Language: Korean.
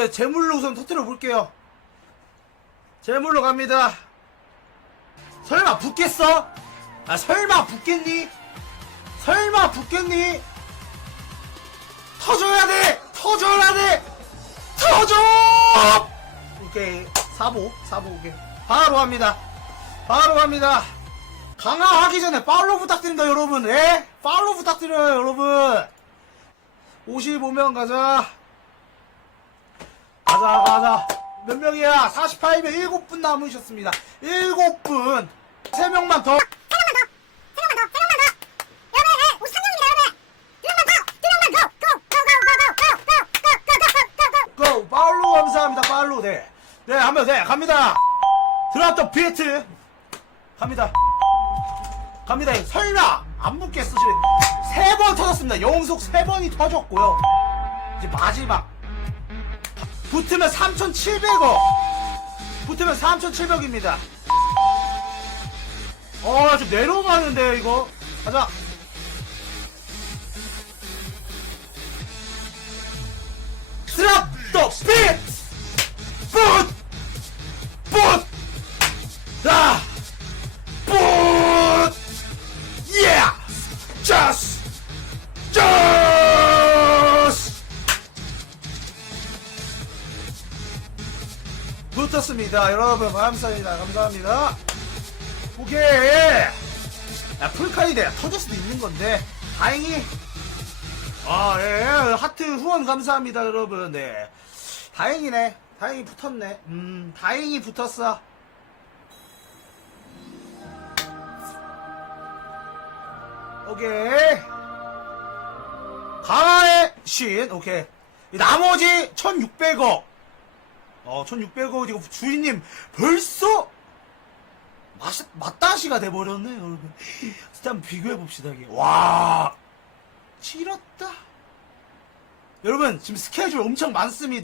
네, 재물로 우선 터트려 볼게요. 재물로 갑니다. 설마 붙겠어? 아, 설마 붙겠니? 설마 붙겠니? 터져야 돼! 터져야 돼! 터져! 오케이. 사보, 사보, 오케이. 바로 갑니다. 바로 갑니다. 강화하기 전에 팔로우 부탁드립니다, 여러분. 예? 팔로우 부탁드려요, 여러분. 55명 가자. 가자, 가자. 몇 명이야? 48명 7분 남으셨습니다. 7분. 3명만 더. 고! 팔로우 감사합니다, 팔로우. 네. 네, 한번 네, 갑니다. 드랍더 비트. 갑니다. 갑니다. 설마 안 붙겠어. 세번 터졌습니다. 영속 세 번이 터졌고요. 이제 마지막. 붙으면 3,700억. 붙으면 3,700입니다. 어, 좀 내려가는데요, 이거. 가자. 붙었습니다. 여러분, 감사합니다. 감사합니다. 오케이. 야, 풀카이 내가 터질 수도 있는 건데, 다행히 아, 예, 예. 하트 후원 감사합니다, 여러분. 네. 다행이네. 다행히 붙었네. 음, 다행히 붙었어. 오케이. 강화의 신, 오케이. 이 나머지 1600억. 어, 1600억, 이거 주인님 벌써 맛, 맛다시가 돼버렸네, 여러분. 한번 비교해봅시다, 이게. 와. 치렀다. 여러분 지금 스케줄 엄청 많습니다.